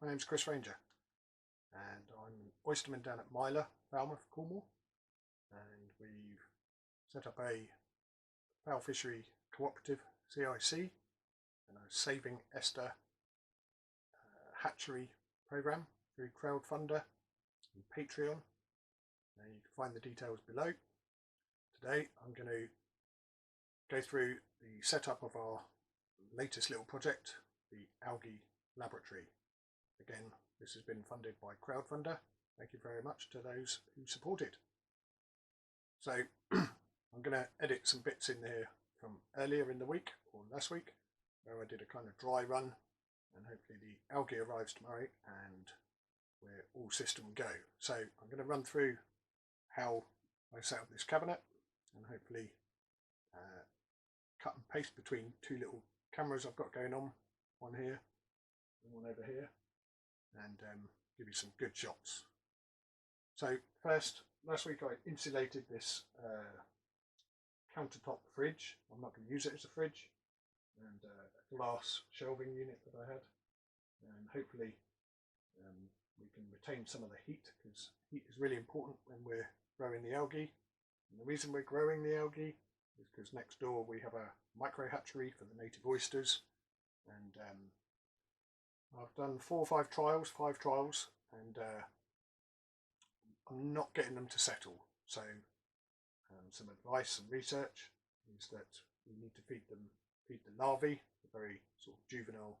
my name's CJRanger and I'm an oysterman down at Myler, Falmouth, Cornwall, and we've set up a fowl fishery cooperative CIC and a SavingESTER hatchery program through crowdfunder and Patreon. You can find the details below. Today I'm going to go through the setup of our latest little project, the Algae laboratory. Again, this has been funded by crowdfunder. Thank you very much to those who supported. So I'm going to edit some bits in there from earlier in the week or last week where I did a kind of dry run, and hopefully the algae arrives tomorrow and we're all system go. So I'm going to run through how I set up this cabinet and hopefully cut and paste between two little cameras I've got going on, one here and one over here, and give you some good shots. So first, last week I insulated this countertop fridge. I'm not going to use it as a fridge, and a glass shelving unit that I had, and hopefully we can retain some of the heat, because heat is really important when we're growing the algae. And the reason we're growing the algae is because next door we have a micro hatchery for the native oysters, and I've done 4 or 5 trials, and I'm not getting them to settle. So some advice and research is that we need to feed the larvae, the very sort of juvenile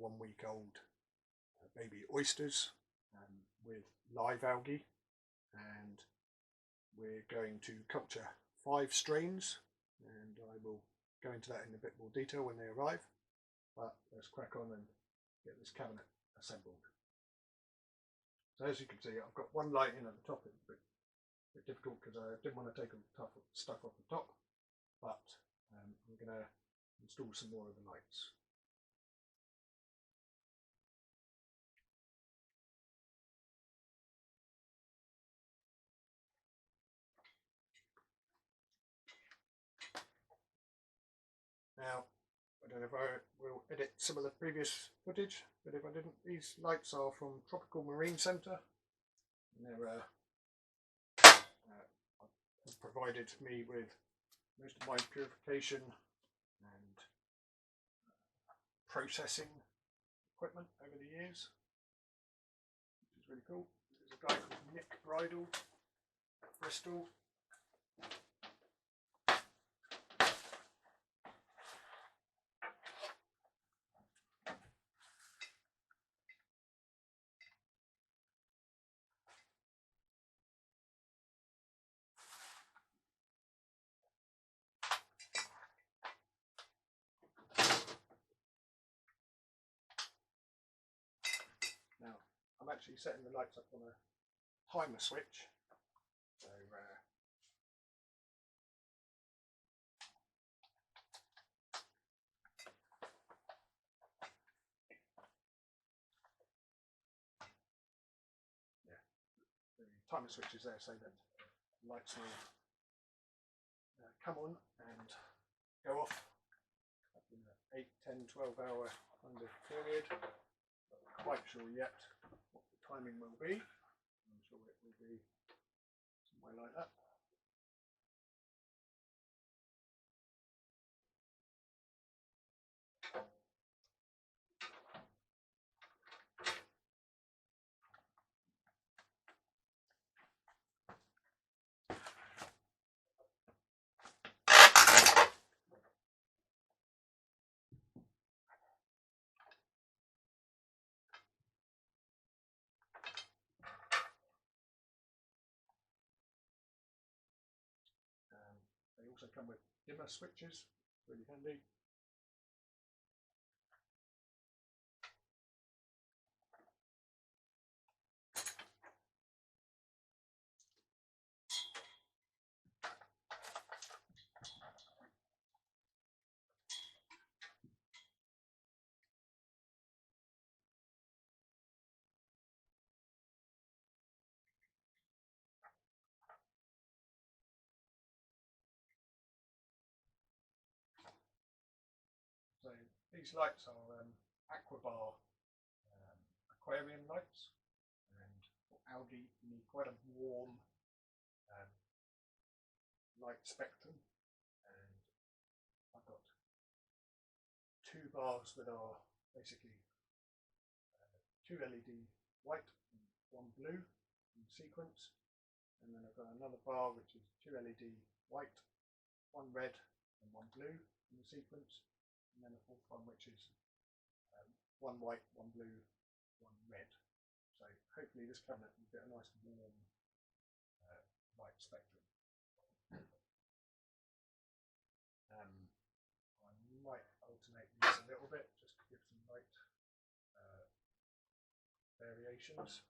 1-week-old baby oysters, with live algae, and we're going to culture 5 strains, and I will go into that in a bit more detail when they arrive. But let's crack on and get this cabinet assembled. So as you can see, I've got one light in at the top. It's a bit difficult because I didn't want to take all the tough stuff off the top, but I'm going to install some more of the lights. Now, I don't know if I will edit some of the previous footage, but if I didn't, these lights are from Tropical Marine Centre, and they're have provided me with most of my purification and processing equipment over the years, which is really cool. There's a guy called Nick Bridle at Bristol. Now, I'm actually setting the lights up on a timer switch, so yeah, the timer switch is there so that the lights will come on and go off in an 8, 10, 12 hour kind of period. Not quite sure yet what the timing will be. I'm sure it will be somewhere like that. They also come with dimmer switches, really handy. So these lights are Aquabar aquarium lights, and for algae you need quite a warm light spectrum, and I've got 2 bars that are basically 2 LED white and 1 blue in sequence, and then I've got another bar which is 2 LED white, 1 red and 1 blue in the sequence, and then a 4th one which is 1 white, 1 blue, 1 red. So hopefully this cabinet will get a nice warm light spectrum. I might alternate these a little bit just to give some light variations.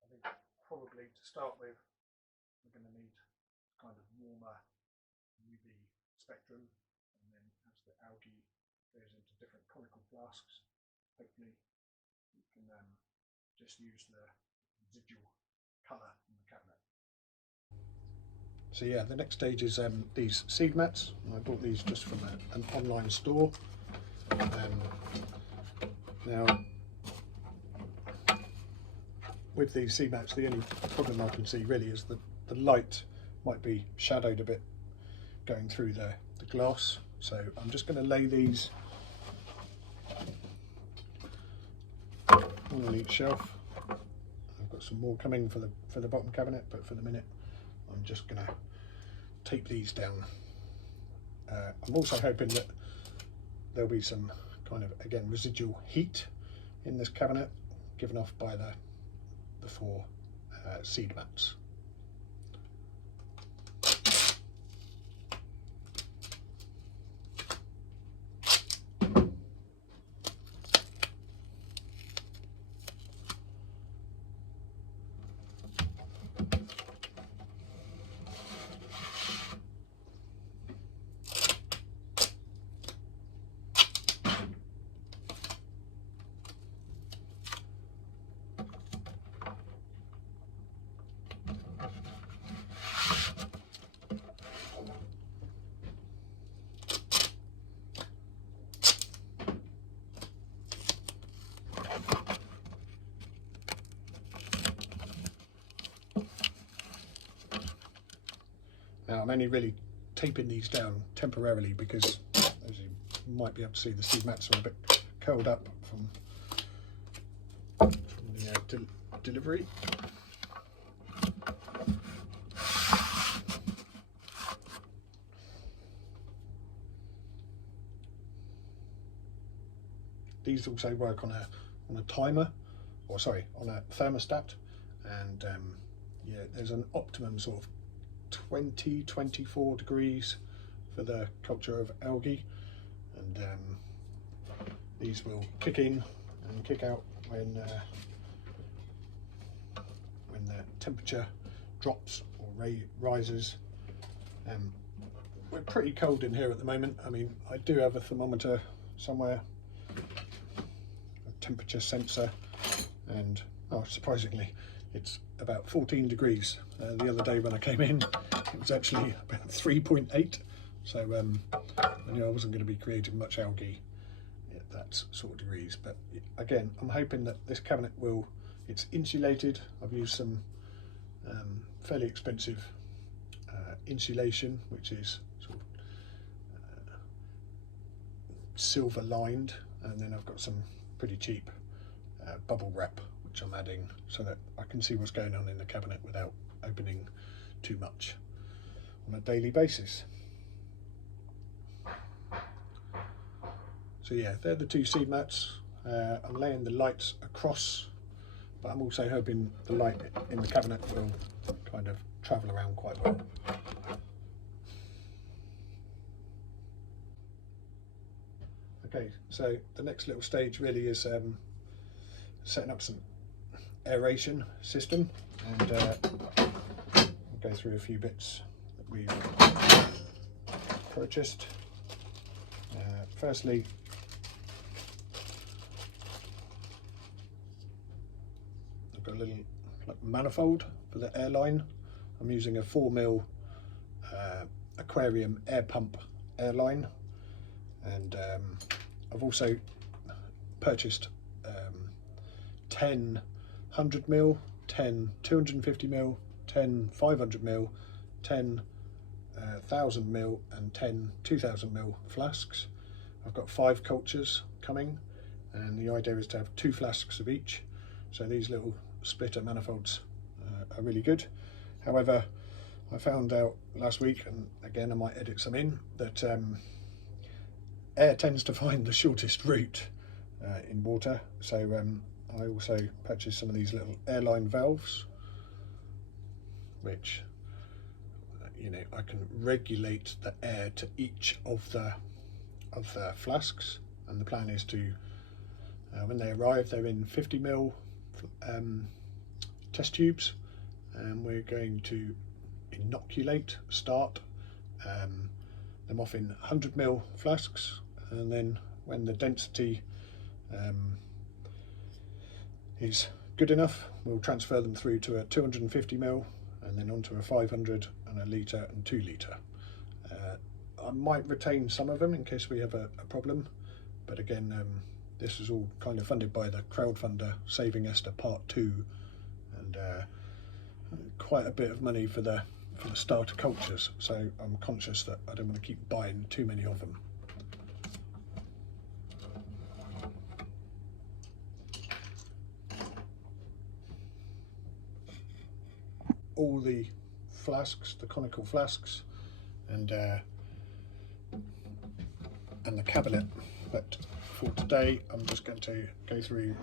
I think probably to start with we're going to need kind of warmer UV spectrum, and then as the algae goes into different conical flasks, hopefully you can just use the residual colour in the cabinet. So yeah, the next stage is these seed mats. I bought these just from an online store. Now, with these seed mats, the only problem I can see really is that the light might be shadowed a bit going through the glass. So I'm just going to lay these on each shelf. I've got some more coming for the bottom cabinet, but for the minute I'm just going to tape these down. I'm also hoping that there'll be some kind of, again, residual heat in this cabinet given off by the 4 seed mats. Now I'm only really taping these down temporarily because, as you might be able to see, the seed mats are a bit curled up from the delivery. These also work on a timer, or sorry, on a thermostat, and yeah, there's an optimum sort of 20-24 degrees for the culture of algae, and these will kick in and kick out when the temperature drops or rises. We're pretty cold in here at the moment. I mean, I do have a thermometer somewhere, a temperature sensor, and surprisingly it's about 14 degrees. The other day when I came in, it was actually about 3.8. So I knew I wasn't going to be creating much algae at that sort of degrees. But again, I'm hoping that this cabinet it's insulated. I've used some fairly expensive insulation, which is sort of silver lined, and then I've got some pretty cheap bubble wrap which I'm adding so that I can see what's going on in the cabinet without opening too much on a daily basis. So yeah, they're the 2 seed mats. I'm laying the lights across, but I'm also hoping the light in the cabinet will kind of travel around quite well. Okay, so the next little stage really is setting up some aeration system, and I'll go through a few bits that we've purchased. Firstly, I've got a little manifold for the airline. I'm using a 4mm Aquarium air pump airline, and I've also purchased 10 100ml, 10 250ml, 10 500ml, 10 1000ml and 10 2000ml flasks. I've got 5 cultures coming, and the idea is to have 2 flasks of each, so these little splitter manifolds are really good. However, I found out last week, and again I might edit some in, that air tends to find the shortest route in water, so I also purchased some of these little airline valves, which I can regulate the air to each of the flasks, and the plan is to when they arrive, they're in 50ml test tubes, and we're going to start them off in 100ml flasks, and then when the density is good enough, we'll transfer them through to a 250ml, and then onto a 500 and a litre and 2 litre. I might retain some of them in case we have a problem, but again, this is all kind of funded by the crowdfunder SavingESTER Part 2, and quite a bit of money for the starter cultures, so I'm conscious that I don't want to keep buying too many of them. All the flasks, the conical flasks, and the cabinet, but for today I'm just going to go through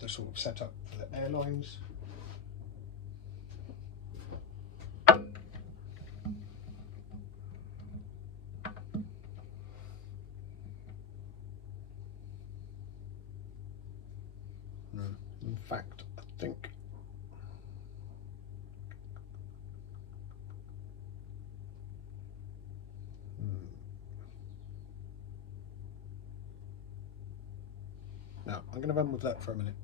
the sort of setup for the airlines. In fact, I think now I'm going to run with that for a minute.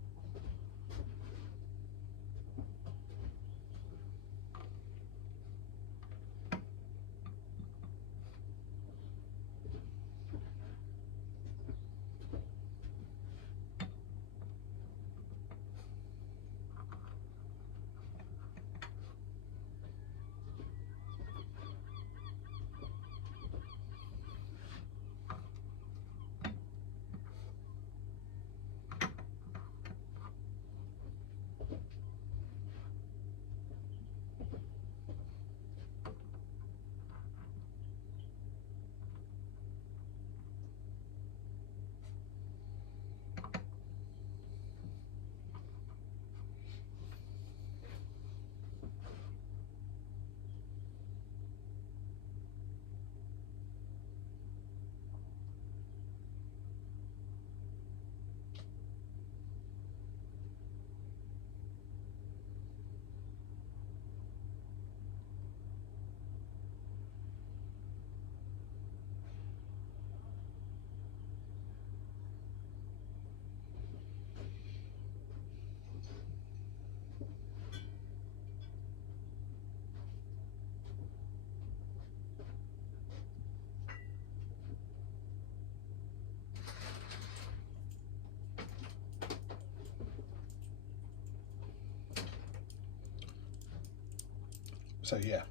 So yeah,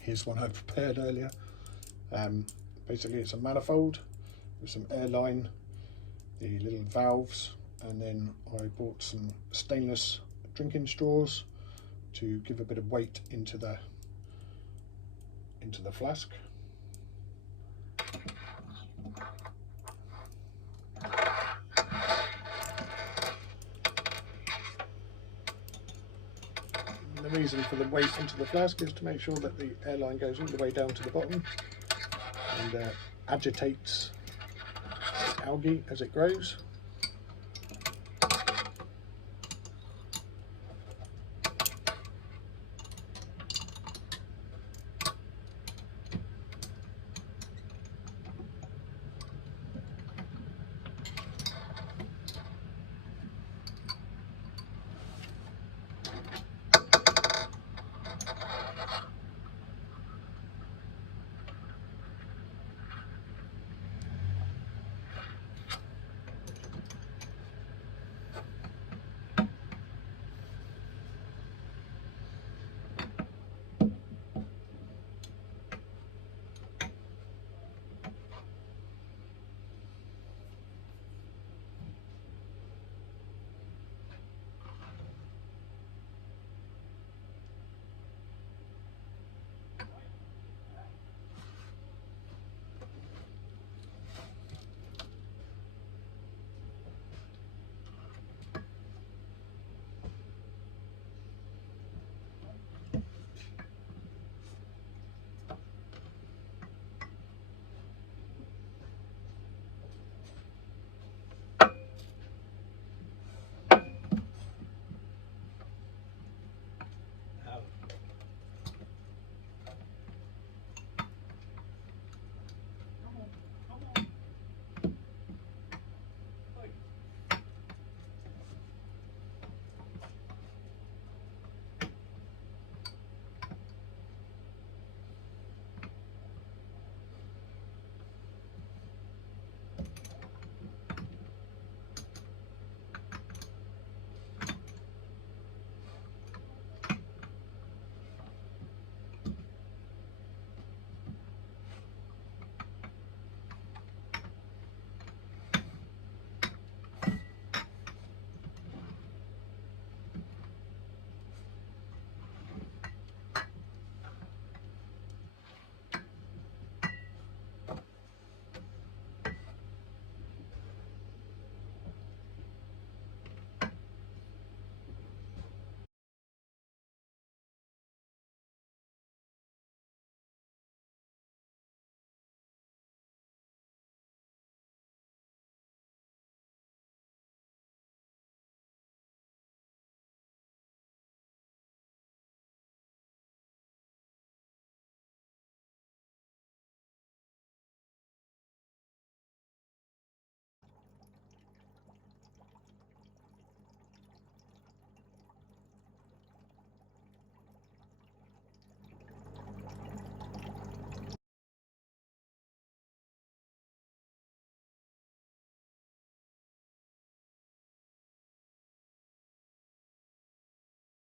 here's one I prepared earlier. Basically it's a manifold with some airline, the little valves, and then I bought some stainless drinking straws to give a bit of weight into the flask. The reason for the weight into the flask is to make sure that the airline goes all the way down to the bottom and agitates the algae as it grows.